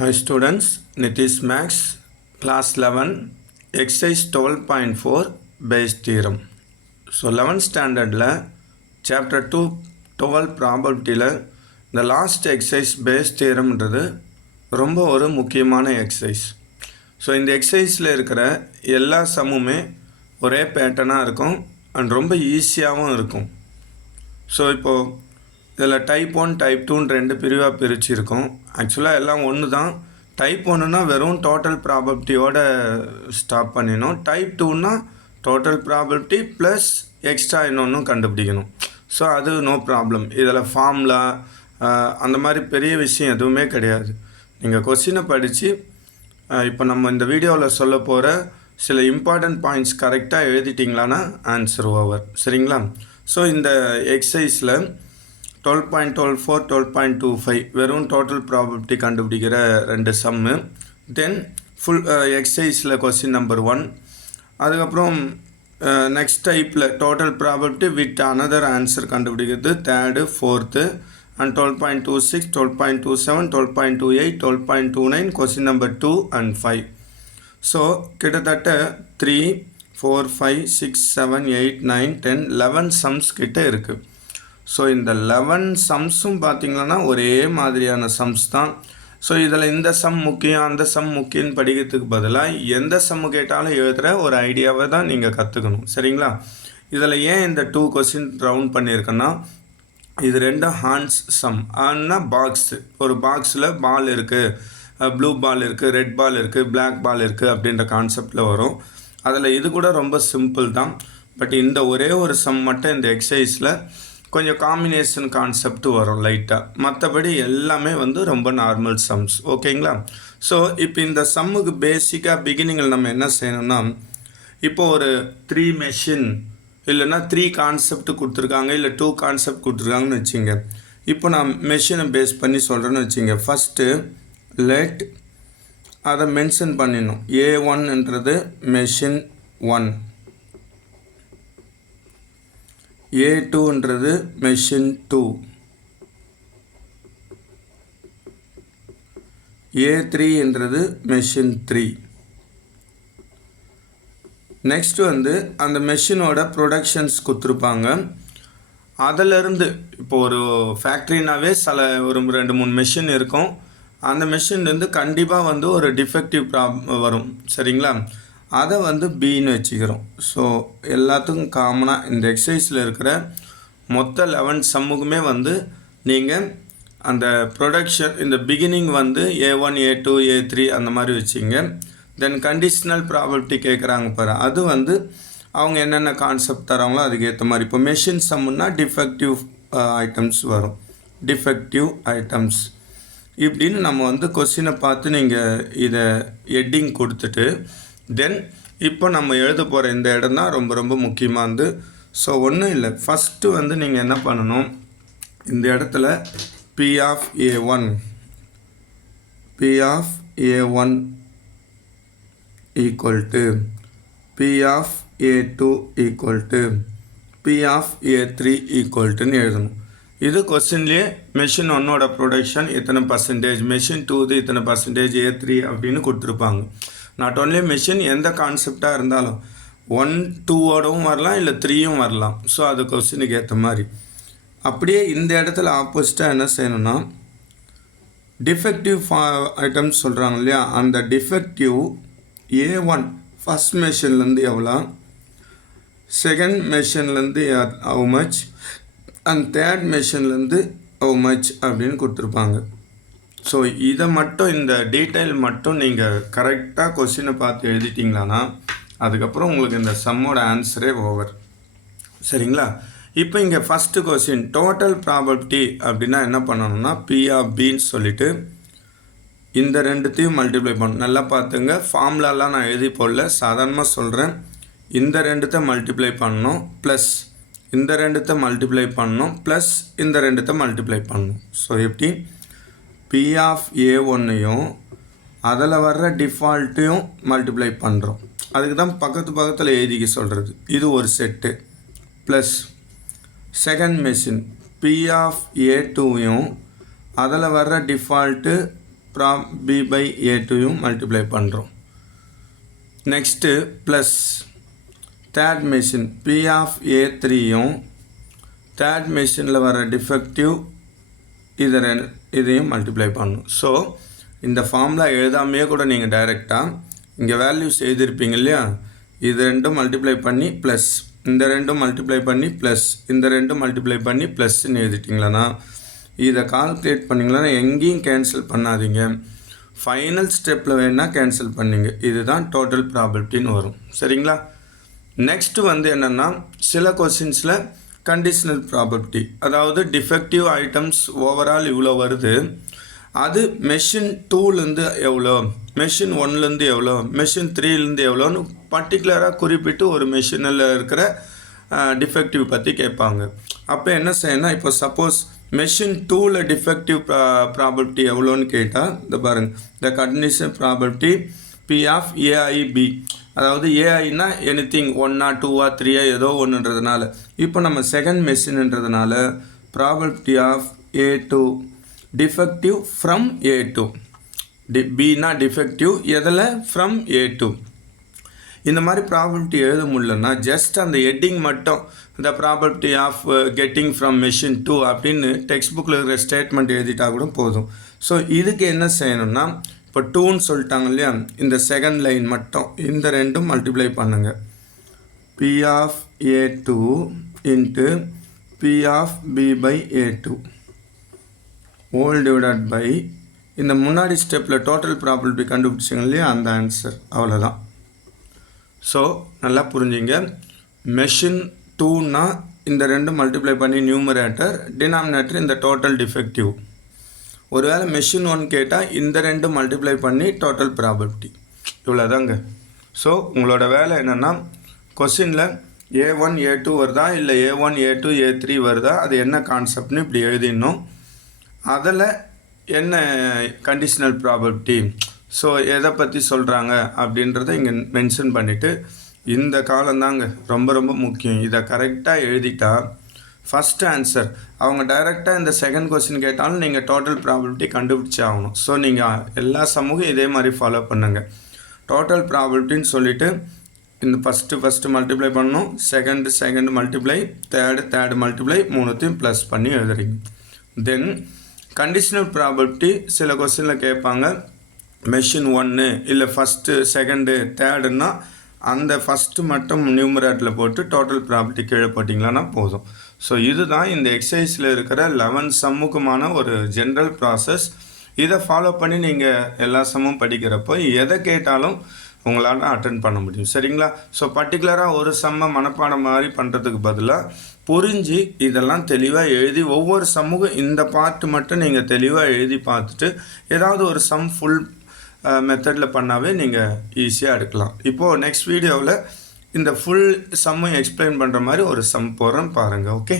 Hi students, Nitish Max, class 11, exercise 12.4 base theorem. So 11th standard chapter 2 12 probability the last exercise base theorem ரொம்ப ஒரு முக்கியமான exercise. So இந்த எக்ஸசைஸில் இருக்கிற எல்லா சம்முமே ஒரே பேட்டர்னாக இருக்கும் அண்ட் ரொம்ப ஈஸியாகவும் இருக்கும். ஸோ இப்போது இதில் டைப் 1 டைப் 2 ரெண்டு பிரிவாக பிரிச்சுருக்கோம். ஆக்சுவலாக எல்லாம் ஒன்று தான். டைப் 1னா வெறும் டோட்டல் ப்ராபபிலிட்டியோட ஸ்டாப் பண்ணிடணும். டைப் 2னா டோட்டல் ப்ராபபிலிட்டி ப்ளஸ் எக்ஸ்ட்ரா இன்னொன்றும் கண்டுபிடிக்கணும். ஸோ அது நோ ப்ராப்ளம். இதில் ஃபார்முலா அந்த மாதிரி பெரிய விஷயம் எதுவுமே கிடையாது. நீங்கள் கொஸ்டினை படித்து இப்போ நம்ம இந்த வீடியோவில் சொல்ல போகிற சில இம்பார்ட்டண்ட் பாயிண்ட்ஸ் கரெக்டாக எழுதிட்டிங்களான்னா ஆன்சர் ஓவர். சரிங்களா? ஸோ இந்த எக்ஸசைஸில் 12.12 12.25 வெறும் டோட்டல் ப்ராபபிலிட்டி கண்டுபிடிக்கிற ரெண்டு சம்மு. தென் ஃபுல் எக்ஸசைஸில் கொஸ்டின் நம்பர் 1. அதுக்கப்புறம் நெக்ஸ்ட் டைப்பில் total probability with another answer கண்டுபிடிக்கிறது third, fourth and 12.26 12.27 12.28 12.29 question number 2 and 5. So கிட்டத்தட்ட 3 4 5 6 7 8 9 10 11 சம்ஸ் கிட்ட இருக்குது. ஸோ இந்த 11 சம்ஸும் பார்த்திங்கன்னா ஒரே மாதிரியான சம்ஸ் தான். ஸோ இதில் இந்த சம் முக்கியம் அந்த சம் முக்கியம்னு படிக்கிறதுக்கு பதிலாக எந்த சம்மு கேட்டாலும் எழுதுகிற ஒரு ஐடியாவை தான் நீங்கள் கற்றுக்கணும். சரிங்களா? இதில் ஏன் இந்த 2 கொஸ்டின் ரவுண்ட் பண்ணியிருக்கேன்னா, இது ரெண்டும் ஹான்ஸ் சம். ஆன்னா பாக்ஸு, ஒரு பாக்ஸில் பால் இருக்குது, ப்ளூ பால் இருக்குது, ரெட் பால் இருக்குது, பிளாக் பால் இருக்குது அப்படின்ற கான்செப்டில் வரும். அதில் இது கூட ரொம்ப சிம்பிள் தான். பட் இந்த ஒரே ஒரு சம் மட்டும் இந்த எக்ஸசைஸில் கொஞ்சம் காம்பினேஷன் கான்செப்ட் வரும் லைட்டாக. மற்றபடி எல்லாமே ரொம்ப நார்மல் சம்ஸ். ஓகேங்களா? ஸோ இப்போ இந்த சம்முக்கு பேசிக்காக பிகினிங்கில் நம்ம என்ன செய்யணும்னா, இப்போது ஒரு 3 மெஷின் இல்லைன்னா 3 கான்செப்ட் கொடுத்துருக்காங்க, இல்லை 2 கான்செப்ட் கொடுத்துருக்காங்கன்னு வச்சுங்க. இப்போ நான் மெஷினை பேஸ் பண்ணி சொல்கிறேன்னு வச்சுங்க. ஃபஸ்ட்டு லெட் அதை மென்ஷன் பண்ணிடணும். A1ன்றது மெஷின் 1, A2ன்றது மெஷின் 2, A3ன்றது மெஷின் 3. நெக்ஸ்ட் அந்த மெஷினோட ப்ரொடக்ஷன்ஸ் கொடுத்துருப்பாங்க. அதிலிருந்து இப்போ ஒரு ஃபேக்ட்ரினாவே ஒரு 2-3 மெஷின் இருக்கும். அந்த மெஷின் கண்டிப்பாக ஒரு டிஃபெக்டிவ் வரும். சரிங்களா? அதை பின்னு வச்சுக்கிறோம். ஸோ எல்லாத்துக்கும் காமனாக இந்த எக்ஸசைஸில் இருக்கிற மொத்த 11 சம்முக்குமே நீங்கள் அந்த ப்ரொடக்ஷன் இந்த பிகினிங் A1 A2 A3 அந்த மாதிரி வச்சிங்க. தென் கண்டிஷ்னல் ப்ராபபிலிட்டி கேட்குறாங்க பாரு, அது அவங்க என்னென்ன கான்செப்ட் தராங்களோ அதுக்கு ஏற்ற மாதிரி. இப்போ மெஷின் சம்முன்னா டிஃபெக்டிவ் ஐட்டம்ஸ் வரும், டிஃபெக்டிவ் ஐட்டம்ஸ் இப்படின்னு நம்ம கொஸ்டினை பார்த்து நீங்கள் இதை ஹெட்டிங் கொடுத்துட்டு தென் இப்போ நம்ம எழுத போகிற இந்த இடம் தான் ரொம்ப ரொம்ப முக்கியமானது. ஸோ ஒன்றும் இல்லை, ஃபஸ்ட்டு நீங்கள் என்ன பண்ணணும், இந்த இடத்துல P of A1 equal to P of A2 equal to P of A3 ஈக்குவல்ட்டுன்னு எழுதணும். இது கொஸ்டின்லேயே மெஷின் 1ஓட ப்ரொடக்ஷன் இத்தனை பர்சன்டேஜ், மெஷின் 2 இத்தனை பர்சன்டேஜ், A3 அப்படின்னு கொடுத்துருப்பாங்க. நாட் ஓன்லி மெஷின், எந்த கான்செப்டாக இருந்தாலும் 1 2ஓடவும் வரலாம், இல்லை 3யும் வரலாம். ஸோ அது கொஸ்டினுக்கு ஏற்ற மாதிரி. அப்படியே இந்த இடத்துல ஆப்போசிட்டாக என்ன செய்யணும்னா, டிஃபெக்டிவ் ஐட்டம்ஸ் சொல்கிறாங்க இல்லையா, அந்த டிஃபெக்டிவ் A1 ஃபஸ்ட் மெஷின்லேருந்து எவ்வளோ, செகண்ட் மெஷின்லேருந்து ஹவு மச், அண்ட் தேர்ட் மெஷின்லேருந்து ஹவு மச் அப்படின்னு கொடுத்துருப்பாங்க. ஸோ இதை மட்டும், இந்த டீட்டெயில் மட்டும் நீங்கள் கரெக்டாக கொஸ்டினை பார்த்து எழுதிட்டிங்களான்னா அதுக்கப்புறம் உங்களுக்கு இந்த சம்மோட ஆன்சரே ஓவர். சரிங்களா? இப்போ இங்கே ஃபஸ்ட்டு கொஸ்டின் டோட்டல் ப்ராபபிலிட்டி அப்படின்னா என்ன பண்ணணும்னா, P of Bன்னு சொல்லிவிட்டு இந்த ரெண்டுத்தையும் மல்டிப்ளை பண்ணணும். நல்லா பார்த்துங்க, ஃபார்முலாலாம் நான் எழுதி போடல, சாதாரணமாக சொல்கிறேன். இந்த ரெண்டுத்தை மல்டிப்ளை பண்ணணும், ப்ளஸ் இந்த ரெண்டுத்தை மல்டிப்ளை பண்ணணும், ப்ளஸ் இந்த ரெண்டுத்தை மல்டிப்ளை பண்ணணும். ஸோ எப்படி P of A1ஐயும் அதில் வர்ற டிஃபால்ட்டையும் மல்டிப்ளை பண்ணுறோம். அதுக்கு தான் பக்கத்தில் எழுதிக்க சொல்கிறது. இது ஒரு set. Plus second machine P of A2ஐயும் அதில் வர்ற டிஃபால்ட்டு b by a2யும் மல்டிப்ளை பண்ணுறோம். Next plus third machine p of a3யும் தேர்ட் மெஷினில் வர டிஃபெக்டிவ் இதையும் மல்டிப்ளை பண்ணணும். ஸோ இந்த ஃபார்முலா எழுதாமையே கூட நீங்கள் டைரெக்டாக இங்கே வேல்யூஸ் எழுதியிருப்பீங்க இல்லையா, இது ரெண்டும் மல்டிப்ளை பண்ணி ப்ளஸ், இந்த ரெண்டும் மல்டிப்ளை பண்ணி ப்ளஸ், இந்த ரெண்டும் மல்டிப்ளை பண்ணி ப்ளஸ்ன்னு எழுதிட்டிங்களா, இதை கால்குலேட் பண்ணிங்களா எங்கேயும் கேன்சல் பண்ணாதீங்க. ஃபைனல் ஸ்டெப்பில் வேணால் கேன்சல் பண்ணிங்க. இதுதான் டோட்டல் ப்ராபபிலிட்டின்னு வரும். சரிங்களா? நெக்ஸ்ட்டு வந்து என்னென்னா சில கொஸ்டின்ஸில் கண்டிஷனல் ப்ராபபிலிட்டி, அதாவது டிஃபெக்டிவ் ஐட்டம்ஸ் ஓவரால் இவ்வளோ வருது, அது மெஷின் 2லேருந்து எவ்வளோ, மெஷின் 1லேருந்து எவ்வளோ, மெஷின் 3லேருந்து எவ்வளோன்னு பர்டிகுலராக குறிப்பிட்டு ஒரு மெஷினில் இருக்கிற டிஃபெக்டிவ் பற்றி கேட்பாங்க. அப்போ என்ன செய்யணும், இப்போ சப்போஸ் மெஷின் 2ல் டிஃபெக்டிவ் ப்ராபபிலிட்டி எவ்வளோன்னு கேட்டால் இந்த பாருங்கள், the condition probability P of AIB, அதாவது ஏஐனா எனிதிங் 1 or 2 or 3 ஏதோ ஒன்றுன்றதுனால, இப்போ நம்ம செகண்ட் மெஷின்ன்றதுனால probability of A2 defective from A2, பினா டிஃபெக்டிவ் எதில் ஃப்ரம் A2. இந்த மாதிரி ப்ராபபிலிட்டி எழுத முடியலன்னா ஜஸ்ட் அந்த ஹெட்டிங் மட்டும் the probability of getting from machine 2 அப்படின்னு டெக்ஸ்ட் புக்கில் இருக்கிற ஸ்டேட்மெண்ட் எழுதிட்டா கூட போதும். ஸோ இதுக்கு என்ன செய்யணும்னா, இப்போ 2ன்னு சொல்லிட்டாங்க இல்லையா, இந்த செகண்ட் லைன் மட்டும் இந்த ரெண்டும் மல்டிப்ளை பண்ணுங்கள். P of A2 into P of B by A2 whole divided by இந்த முன்னாடி ஸ்டெப்பில் டோட்டல் ப்ராபபிலிட்டி கண்டுபிடிச்சிங்க இல்லையா, அந்த ஆன்சர். அவ்வளோதான். ஸோ நல்லா புரிஞ்சுங்க. மெஷின் 2னா இந்த ரெண்டும் மல்டிப்ளை பண்ணி நியூமரேட்டர், டினாமினேட்டர் இந்த டோட்டல் டிஃபெக்டிவ். ஒருவேளை மெஷின் 1 கேட்டால் இந்த ரெண்டும் மல்டிப்ளை பண்ணி டோட்டல் ப்ராபபிலிட்டி. இவ்வளோதாங்க. ஸோ உங்களோட வேலை என்னென்னா, கொஸ்டினில் A1 A2 வருதா இல்லை A1 A2 A3 வருதா, அது என்ன கான்செப்ட்னு இப்படி எழுதிடணும். அதில் என்ன கண்டிஷனல் ப்ராபபிலிட்டி, ஸோ எதை பற்றி சொல்கிறாங்க அப்படின்றத இங்கே மென்ஷன் பண்ணிவிட்டு, இந்த காலந்தாங்க ரொம்ப ரொம்ப முக்கியம். இதை கரெக்டாக எழுதிட்டா ஃபஸ்ட் ஆன்சர். அவங்க டைரெக்டாக இந்த செகண்ட் கொஸ்டின் கேட்டாலும் நீங்கள் டோட்டல் ப்ராபபிலிட்டி கண்டுபிடிச்சி ஆகணும். ஸோ நீங்கள் எல்லா சமூகம் இதே மாதிரி ஃபாலோ பண்ணுங்கள். டோட்டல் ப்ராபபிலிட்டின்னு சொல்லிவிட்டு இந்த ஃபஸ்ட்டு மல்டிப்ளை பண்ணணும், செகண்ட் மல்டிப்ளை, தேர்டு மல்டிப்ளை, மூணுத்தையும் ப்ளஸ் பண்ணி எழுதுறீங்க. தென் கண்டிஷனல் ப்ராபபிலிட்டி சில கொஸ்டினில் கேட்பாங்க, மெஷின் 1 இல்லை ஃபஸ்ட்டு செகண்டு தேர்டுன்னா அந்த ஃபஸ்ட்டு மட்டும் நியூமரேட்டில் போட்டு டோட்டல் ப்ராபபிலிட்டி கீழே போட்டிங்களான்னா போதும். ஸோ இதுதான் இந்த எக்ஸசைஸில் இருக்கிற 11 சம்முக்குமான ஒரு ஜென்ரல் ப்ராசஸ். இதை ஃபாலோ பண்ணி நீங்கள் எல்லா சம்மும் படிக்கிறப்போ எதை கேட்டாலும் உங்களால் அட்டென்ட் பண்ண முடியும். சரிங்களா? ஸோ பர்டிகுலராக ஒரு சம்மை மனப்பாடம் மாதிரி பண்ணுறதுக்கு பதிலாக புரிஞ்சு இதெல்லாம் தெளிவாக எழுதி ஒவ்வொரு சமூகம் இந்த பார்ட்டு மட்டும் நீங்கள் தெளிவாக எழுதி பார்த்துட்டு ஏதாவது ஒரு சம் ஃபுல் மெத்தடில் பண்ணாவே நீங்கள் ஈஸியாக எடுக்கலாம். இப்போது நெக்ஸ்ட் வீடியோவில் இந்த ஃபுல் சம்மை எக்ஸ்பிளைன் பண்ணுற மாதிரி ஒரு சம் போடுறேன் பாருங்கள். ஓகே.